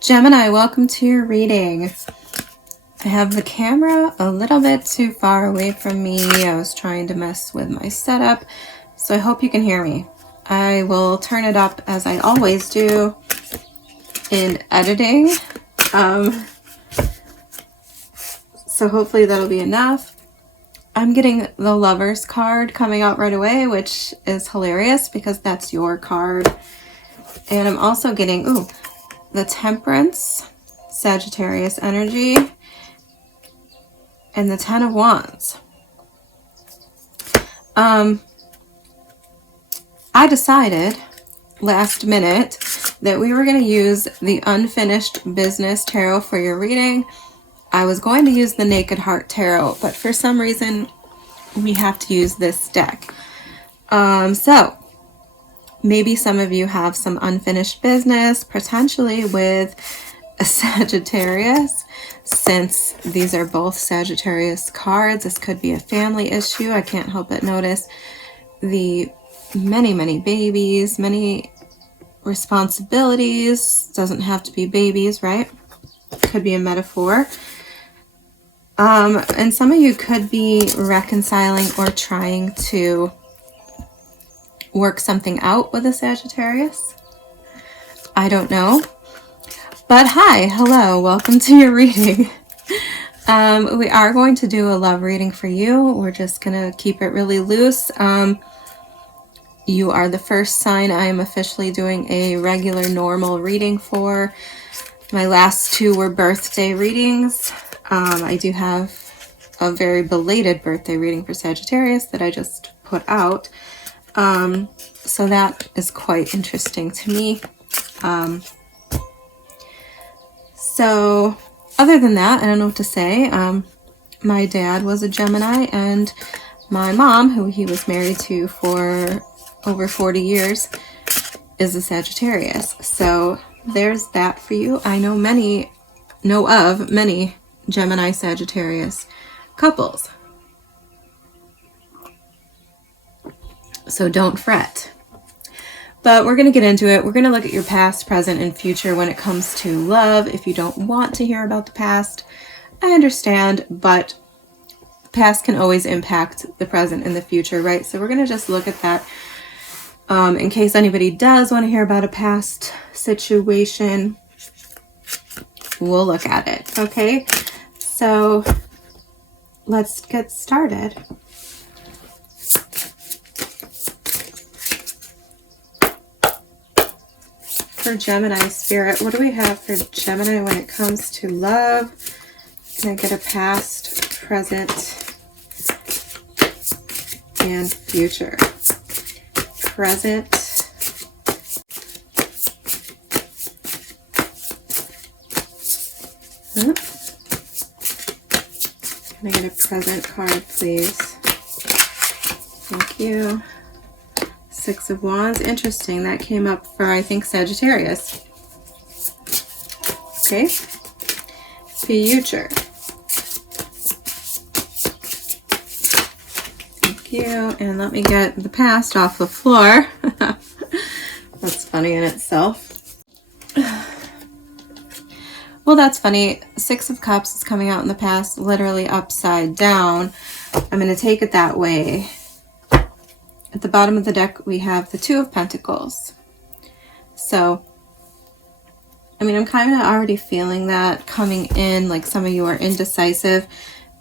Gemini, welcome to your reading. I have the camera a little bit too far away from me. I was trying to mess with my setup, so I hope you can hear me. I will turn it up as I always do in editing. So hopefully that'll be enough. I'm getting the Lovers card coming out right away, which is hilarious because that's your card. And I'm also getting, the Temperance, Sagittarius energy, and the Ten of Wands. I decided last minute that we were going to use the Unfinished Business Tarot for your reading. I was going to use the Naked Heart Tarot, but for some reason we have to use this deck. So maybe some of you have some unfinished business, potentially with a Sagittarius. Since these are both Sagittarius cards, this could be a family issue. I can't help but notice the many babies, many responsibilities. Doesn't have to be babies, right? Could be a metaphor. And some of you could be reconciling or trying to work something out with a Sagittarius. I don't know. But hi, hello, welcome to your reading. We are going to do a love reading for you. We're just going to keep it really loose. You are the first sign I am officially doing a regular normal reading for. My last two were birthday readings. I do have a very belated birthday reading for Sagittarius that I just put out. So that is quite interesting to me. So other than that, I don't know what to say. My dad was a Gemini, and my mom, who he was married to for over 40 years, is a Sagittarius. So there's that for you. I know of many Gemini Sagittarius couples. So don't fret. But we're going to get into it. We're going to look at your past, present, and future when it comes to love. If you don't want to hear about the past, I understand, but the past can always impact the present and the future, right? So we're going to just look at that. In case anybody does want to hear about a past situation, we'll look at it, okay? So let's get started. For Gemini spirit, what do we have for Gemini when it comes to love? Can I get a past, present, and future? Present. Can I get a present card, please? Thank you. Six of Wands. Interesting. That came up for, I think, Sagittarius. Okay. Future. Thank you. And let me get the past off the floor. That's funny in itself. Well, that's funny. Six of Cups is coming out in the past, literally upside down. I'm going to take it that way. At the bottom of the deck, we have the Two of Pentacles. So, I mean, I'm kind of already feeling that coming in, like some of you are indecisive.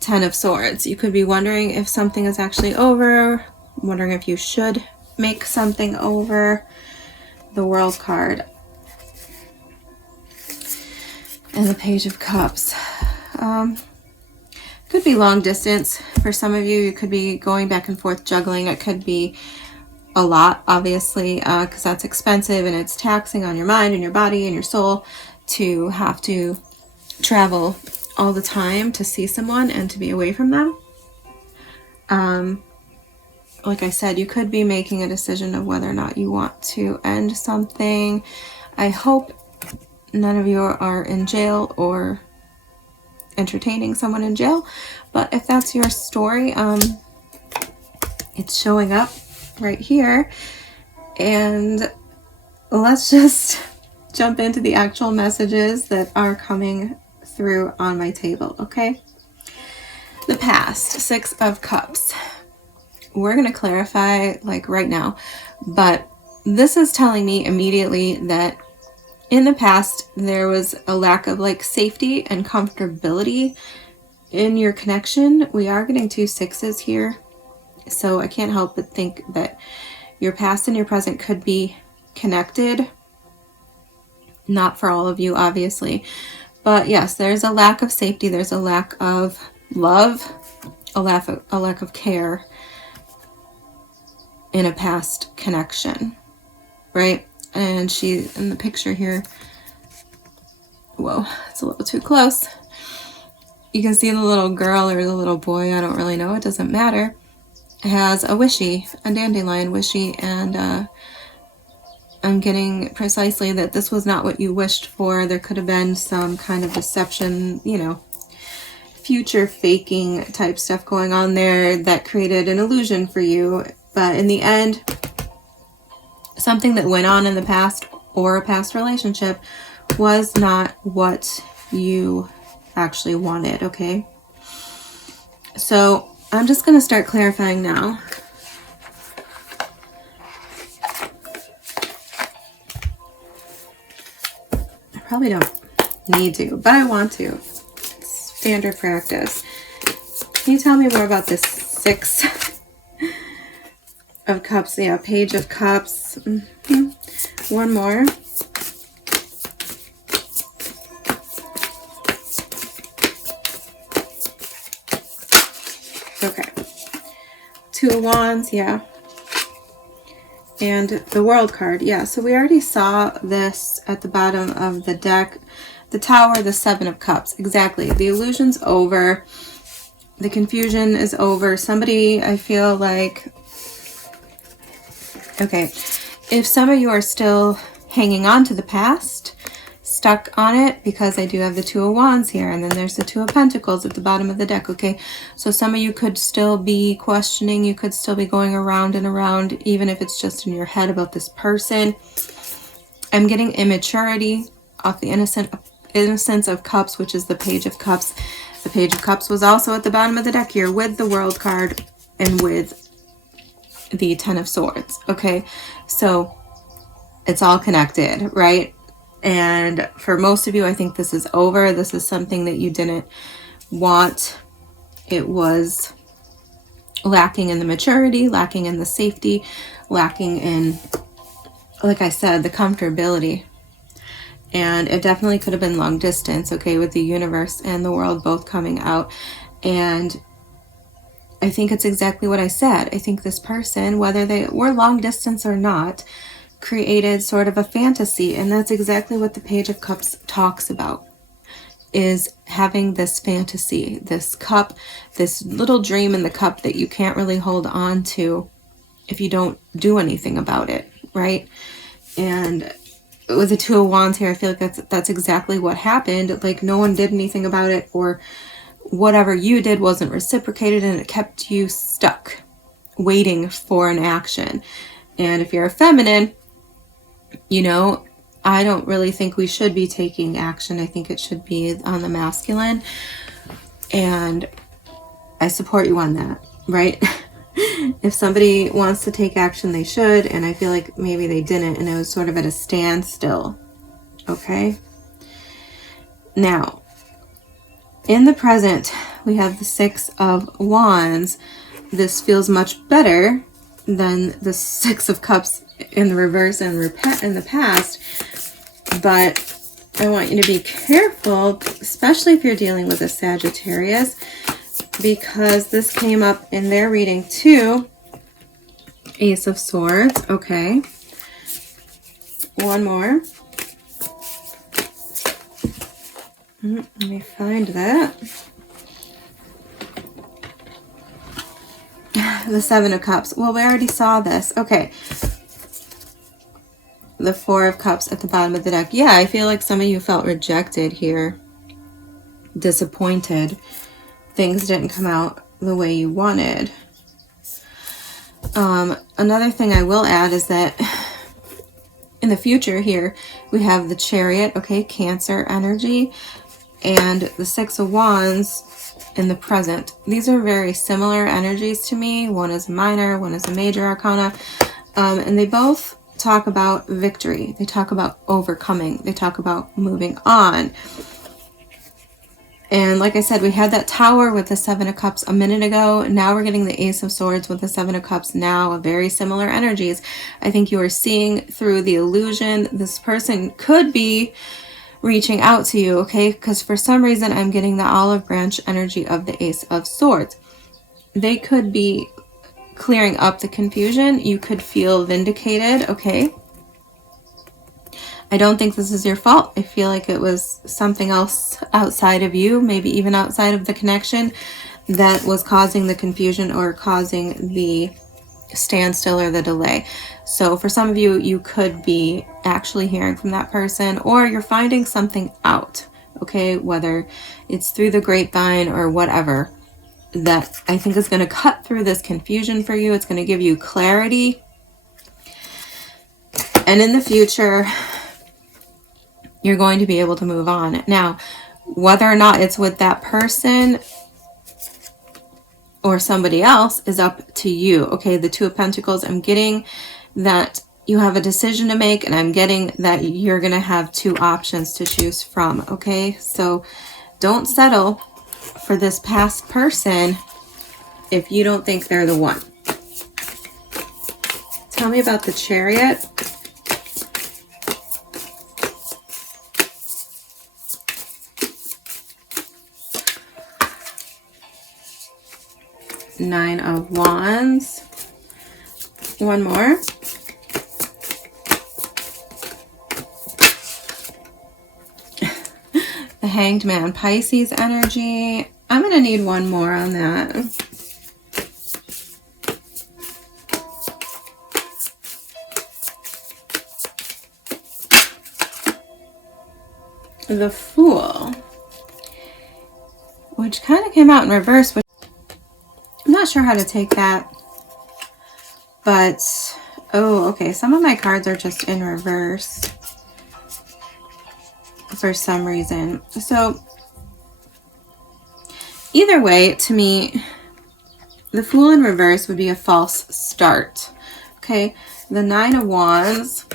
Ten of Swords. You could be wondering if something is actually over, wondering if you should make something over. The World card. And the Page of Cups. Could be long distance. For some of you, you could be going back and forth juggling. It could be a lot, obviously, because that's expensive and it's taxing on your mind and your body and your soul to have to travel all the time to see someone and to be away from them. Like I said, you could be making a decision of whether or not you want to end something. I hope none of you are in jail or entertaining someone in jail, but if that's your story, it's showing up right here. And let's just jump into the actual messages that are coming through on my table, okay? The past, 6 of Cups. We're going to clarify like right now, but this is telling me immediately that in the past there was a lack of like safety and comfortability in your connection. We are getting 2 6s here, so I can't help but think that your past and your present could be connected. Not for all of you, obviously, but yes, there's a lack of safety, there's a lack of love, a lack of care in a past connection, right? And she, in the picture here, whoa, it's a little too close. You can see the little girl or the little boy, I don't really know, it doesn't matter, has a wishy, a dandelion wishy, and I'm getting precisely that this was not what you wished for. There could have been some kind of deception, you know, future faking type stuff going on there that created an illusion for you. But in the end, something that went on in the past or a past relationship was not what you actually wanted, okay? So I'm just going to start clarifying now. I probably don't need to, but I want to. It's standard practice. Can you tell me more about this 6 of Cups? Yeah, Page of Cups. One more. Okay. 2 of Wands, yeah. And the World card, yeah. So we already saw this at the bottom of the deck. The Tower, the 7 of Cups. Exactly. The illusion's over. The confusion is over. Somebody, I feel like... Okay. If some of you are still hanging on to the past, stuck on it, because I do have the 2 of Wands here, and then there's the 2 of Pentacles at the bottom of the deck, okay? So some of you could still be questioning, you could still be going around and around, even if it's just in your head about this person. I'm getting immaturity off the Innocence of Cups, which is the Page of Cups. The Page of Cups was also at the bottom of the deck here with the World card and with the 10 of Swords, okay? So it's all connected, right? And for most of you, I think this is over. This is something that you didn't want. It was lacking in the maturity, lacking in the safety, lacking in, like I said, the comfortability. And it definitely could have been long distance, okay, with the universe and the world both coming out. And I think it's exactly what I said. I think this person, whether they were long distance or not, created sort of a fantasy, and that's exactly what the Page of Cups talks about, is having this fantasy, this cup, this little dream in the cup that you can't really hold on to if you don't do anything about it, right? And with the 2 of Wands here, I feel like that's exactly what happened. Like no one did anything about it, or whatever you did wasn't reciprocated, and it kept you stuck waiting for an action. And if you're a feminine, you know, I don't really think we should be taking action. I think it should be on the masculine, and I support you on that, right? If somebody wants to take action, they should, and I feel like maybe they didn't, and it was sort of at a standstill, okay? Now, in the present, we have the 6 of Wands. This feels much better than the 6 of Cups in the reverse and in the past, but I want you to be careful, especially if you're dealing with a Sagittarius, because this came up in their reading too. Ace of Swords, okay. One more. Let me find that. The 7 of Cups. Well, we already saw this. Okay. The 4 of Cups at the bottom of the deck. Yeah, I feel like some of you felt rejected here. Disappointed. Things didn't come out the way you wanted. Another thing I will add is that In the future here, we have the Chariot, okay, Cancer energy, and the Six of Wands in the present. These are very similar energies to me. One is minor, one is a major arcana, and they both talk about victory. They talk about overcoming. They talk about moving on. And like I said, we had that Tower with the Seven of Cups a minute ago. Now we're getting the Ace of Swords with the Seven of Cups now. Very similar energies. I think you are seeing through the illusion. This person could be reaching out to you, okay? Because for some reason, I'm getting the olive branch energy of the Ace of Swords. They could be clearing up the confusion. You could feel vindicated, okay? I don't think this is your fault. I feel like it was something else outside of you, maybe even outside of the connection, that was causing the confusion or causing the standstill or the delay. So for some of you, you could be actually hearing from that person, or you're finding something out, okay? Whether it's through the grapevine or whatever, that I think is going to cut through this confusion for you. It's going to give you clarity. And in the future, you're going to be able to move on. Now, whether or not it's with that person or somebody else is up to you. Okay, the Two of Pentacles, I'm getting that you have a decision to make, and I'm getting that you're going to have two options to choose from. Okay, so don't settle for this past person if you don't think they're the one. Tell me about the Chariot. Nine of Wands. One more. The Hanged Man, Pisces energy. I'm going to need one more on that. The Fool, which kind of came out in reverse, which I'm not sure how to take that, but oh, okay, some of my cards are just in reverse for some reason. So either way, to me, the Fool in reverse would be a false start. Okay, the Nine of Wands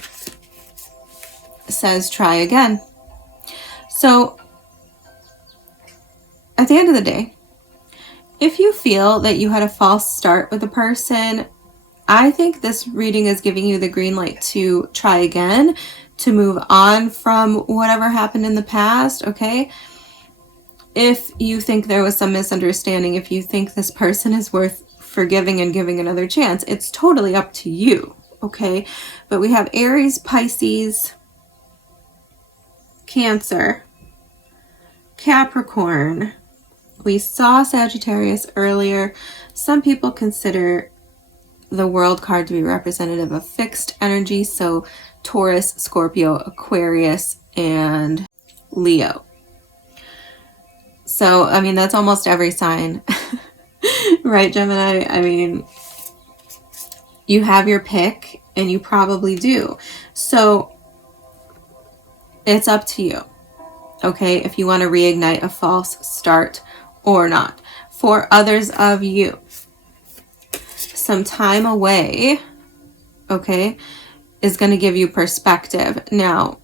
says try again. So at the end of the day, if you feel that you had a false start with a person, I think this reading is giving you the green light to try again, to move on from whatever happened in the past, okay? If you think there was some misunderstanding, if you think this person is worth forgiving and giving another chance, it's totally up to you, okay? But we have Aries, Pisces, Cancer, Capricorn. We saw Sagittarius earlier. Some people consider the World card to be representative of fixed energy, so Taurus, Scorpio, Aquarius, and Leo. So, I mean, that's almost every sign, right, Gemini? I mean, you have your pick, and you probably do. So, it's up to you, okay, if you want to reignite a false start or not. For others of you, some time away, okay, is going to give you perspective. Now,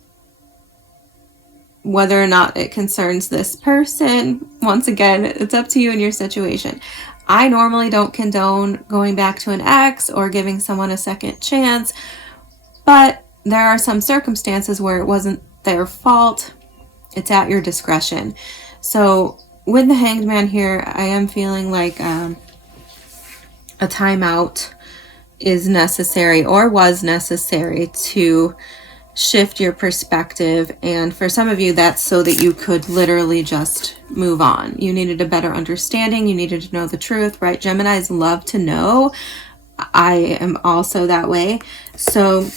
whether or not it concerns this person, once again, it's up to you and your situation. I normally don't condone going back to an ex or giving someone a second chance, but there are some circumstances where it wasn't their fault. It's at your discretion. So with the Hanged Man here, I am feeling like a timeout is necessary or was necessary to shift your perspective. And for some of you, that's so that you could literally just move on. You needed a better understanding. You needed to know the truth, right? Geminis love to know. I am also that way. So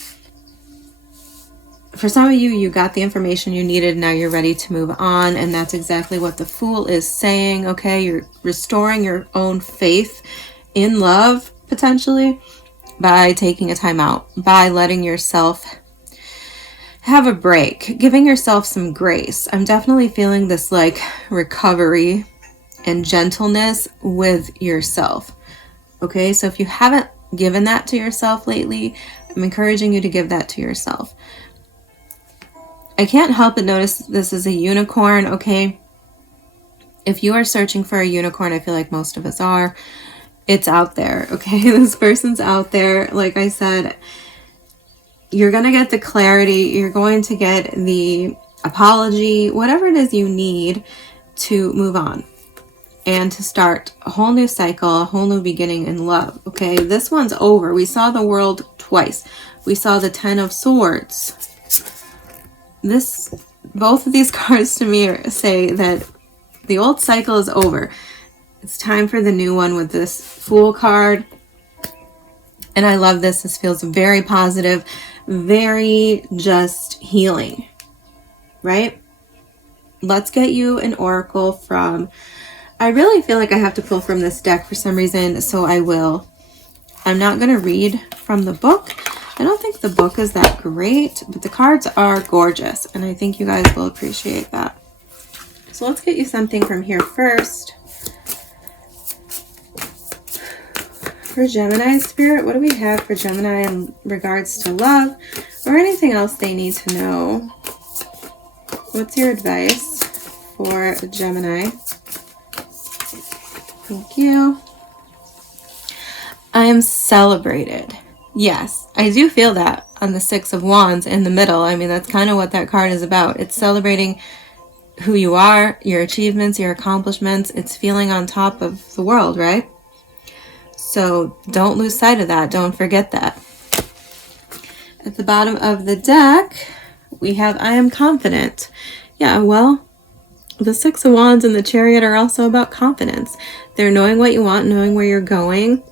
for some of you, you got the information you needed. Now you're ready to move on. And that's exactly what the Fool is saying. Okay, you're restoring your own faith in love, potentially, by taking a time out, by letting yourself have a break, giving yourself some grace. I'm definitely feeling this like recovery and gentleness with yourself. Okay, so if you haven't given that to yourself lately, I'm encouraging you to give that to yourself. I can't help but notice this is a unicorn, okay? If you are searching for a unicorn, I feel like most of us are, it's out there, okay? This person's out there. Like I said, you're going to get the clarity, you're going to get the apology, whatever it is you need to move on and to start a whole new cycle, a whole new beginning in love, okay? This one's over. We saw the world twice. We saw the 10 of Swords. Both of these cards to me say that the old cycle is over. It's time for the new one with this Fool card. And I love this. This feels very positive, very just healing, right? Let's get you an oracle from, I really feel like I have to pull from this deck for some reason, so I will. I'm not going to read from the book. I don't think the book is that great, but the cards are gorgeous, and I think you guys will appreciate that. So let's get you something from here first. For Gemini Spirit, what do we have for Gemini in regards to love or anything else they need to know? What's your advice for Gemini? Thank you. I am celebrated. Yes, I do feel that on the Six of Wands in the middle. I mean, that's kind of what that card is about. It's celebrating who you are, your achievements, your accomplishments. It's feeling on top of the world, right? So don't lose sight of that. Don't forget that. At the bottom of the deck, we have I am confident. Yeah, well, the Six of Wands and the Chariot are also about confidence. They're knowing what you want, knowing where you're going,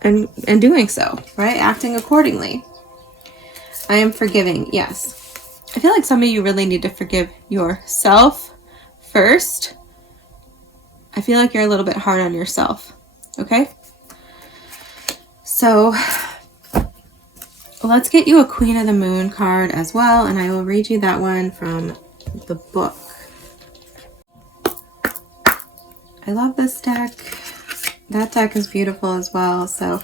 and doing so, right? Acting accordingly. I am forgiving. Yes. I feel like some of you really need to forgive yourself first. I feel like you're a little bit hard on yourself. Okay? So let's get you a Queen of the Moon card as well, and I will read you that one from the book. I love this deck. That deck is beautiful as well. So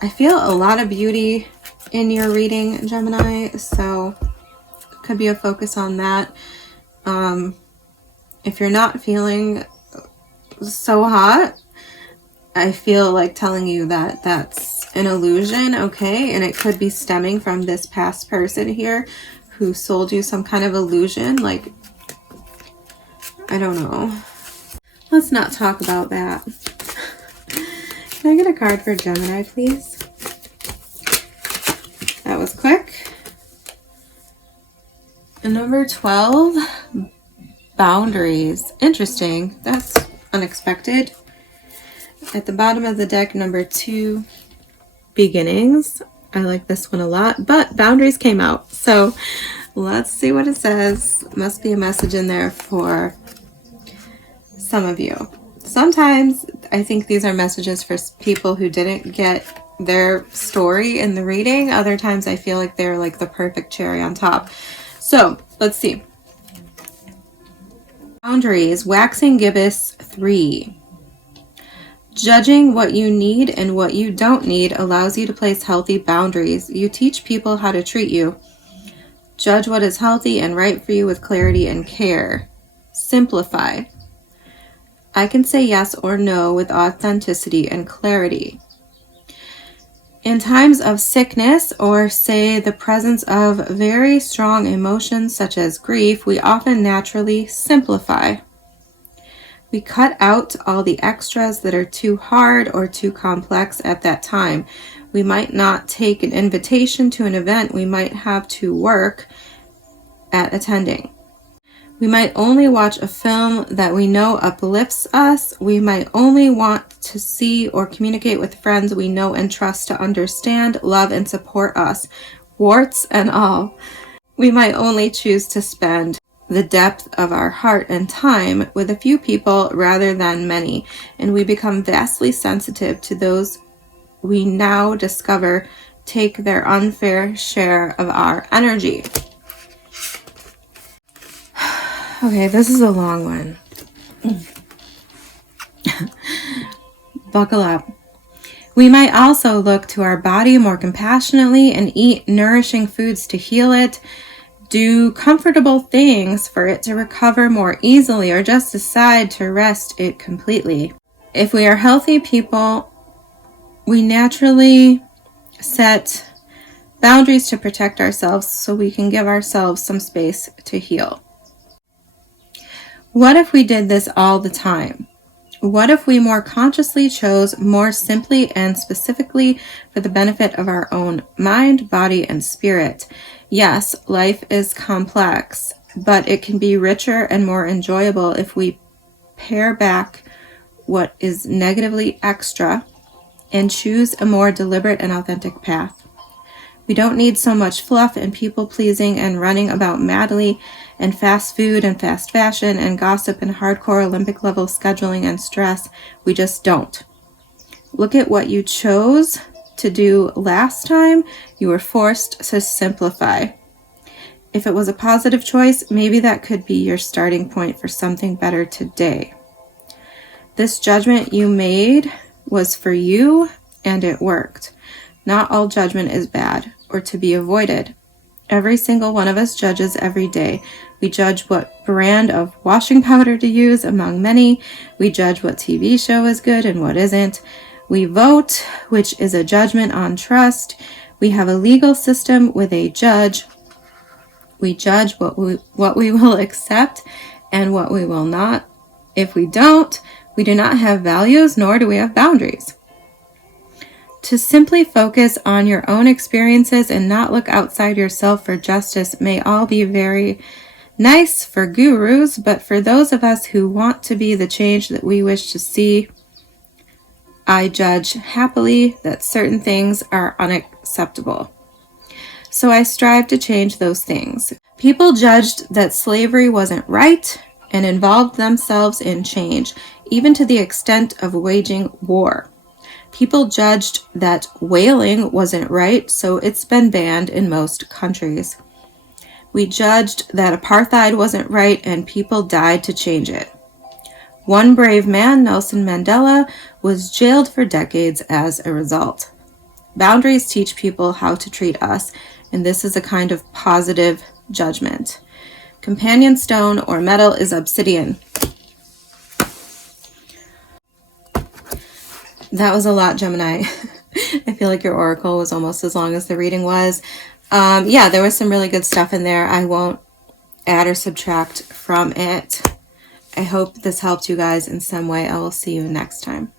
I feel a lot of beauty in your reading, Gemini, so could be a focus on that. If you're not feeling so hot, I feel like telling you that that's an illusion, okay? And it could be stemming from this past person here who sold you some kind of illusion. Like, I don't know. Let's not talk about that. Can I get a card for Gemini, please? That was quick. And number 12, boundaries. Interesting. That's unexpected. At the bottom of the deck, number 2, beginnings. I like this one a lot, but boundaries came out. So let's see what it says. Must be a message in there for some of you. Sometimes I think these are messages for people who didn't get their story in the reading. Other times I feel like they're like the perfect cherry on top. So let's see. Boundaries, waxing gibbous 3. Judging what you need and what you don't need allows you to place healthy boundaries. You teach people how to treat you. Judge what is healthy and right for you with clarity and care. Simplify. I can say yes or no with authenticity and clarity. In times of sickness or say the presence of very strong emotions such as grief, we often naturally simplify. We cut out all the extras that are too hard or too complex at that time. We might not take an invitation to an event we might have to work at attending. We might only watch a film that we know uplifts us. We might only want to see or communicate with friends we know and trust to understand, love, and support us, warts and all. We might only choose to spend the depth of our heart and time with a few people rather than many, and we become vastly sensitive to those we now discover take their unfair share of our energy. Okay, this is a long one. Buckle up. We might also look to our body more compassionately and eat nourishing foods to heal it, do comfortable things for it to recover more easily, or just decide to rest it completely. If we are healthy people, we naturally set boundaries to protect ourselves so we can give ourselves some space to heal. What if we did this all the time? What if we more consciously chose more simply and specifically for the benefit of our own mind, body, and spirit? Yes, life is complex, but it can be richer and more enjoyable if we pare back what is negatively extra and choose a more deliberate and authentic path. We don't need so much fluff and people-pleasing and running about madly and fast food and fast fashion and gossip and hardcore Olympic-level scheduling and stress. We just don't. Look at what you chose to do last time. You were forced to simplify. If it was a positive choice, maybe that could be your starting point for something better today. This judgment you made was for you, and it worked. Not all judgment is bad or to be avoided. Every single one of us judges every day. We judge what brand of washing powder to use among many. We judge what TV show is good and what isn't. We vote, which is a judgment on trust. We have a legal system with a judge. We judge what we will accept and what we will not. If we don't, we do not have values, nor do we have boundaries. To simply focus on your own experiences and not look outside yourself for justice may all be very nice for gurus, but for those of us who want to be the change that we wish to see, I judge happily that certain things are unacceptable. So I strive to change those things. People judged that slavery wasn't right and involved themselves in change, even to the extent of waging war. People judged that whaling wasn't right, so it's been banned in most countries. We judged that apartheid wasn't right, and people died to change it. One brave man, Nelson Mandela, was jailed for decades as a result. Boundaries teach people how to treat us, and this is a kind of positive judgment. Companion stone or metal is obsidian. That was a lot, Gemini. I feel like your oracle was almost as long as the reading was. Yeah, there was some really good stuff in there. I won't add or subtract from it. I hope this helped you guys in some way. I will see you next time.